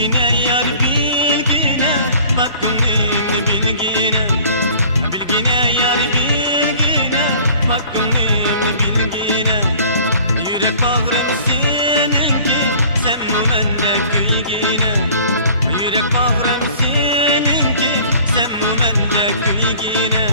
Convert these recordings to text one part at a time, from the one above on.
Bilgine yar bilgine, bak gönlümü bilgine. Bilgine yar bilgine, bak gönlümü bilgine. Yürek bağrım seninki, sen bu mende güygine. Yürek bağrım seninki, sen bu mende güygine.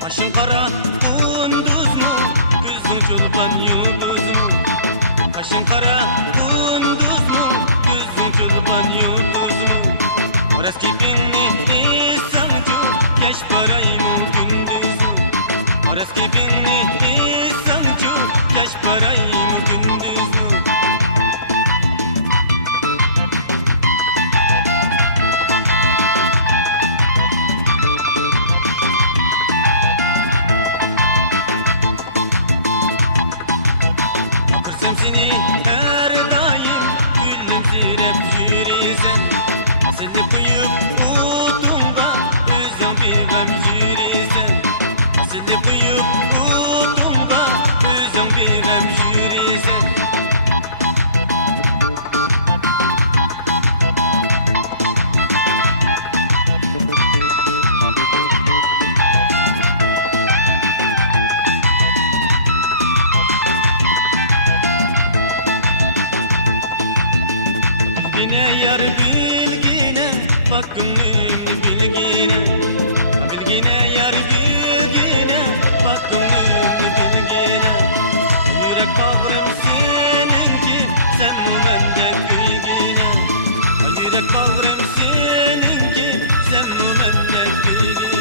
Kaşın kara kunduz mu, gözün çulpan yıldız mı? Kaşın kara kunduz mu, gözün çulpan yıldız mı? Orası kipinli sanki, keş parayı mı gündüz mü? Orası kipinli sanki, keş parayı mı gündüz mü? Akırsam seni her daim, gülümseyip yürüysen. Seni koyup utunga, özün bir gam yürüysen. Seni koyup utunga, özün bir gam yürüysen. Bilgine yar bilgine, bak gönlümü bilgine. Bilgine yar bilgine, bak gönlümü bilgine. Yürek bağrım seninki, sen bu mende güygine. Yürek bağrım seninki, sen bu mende güygine.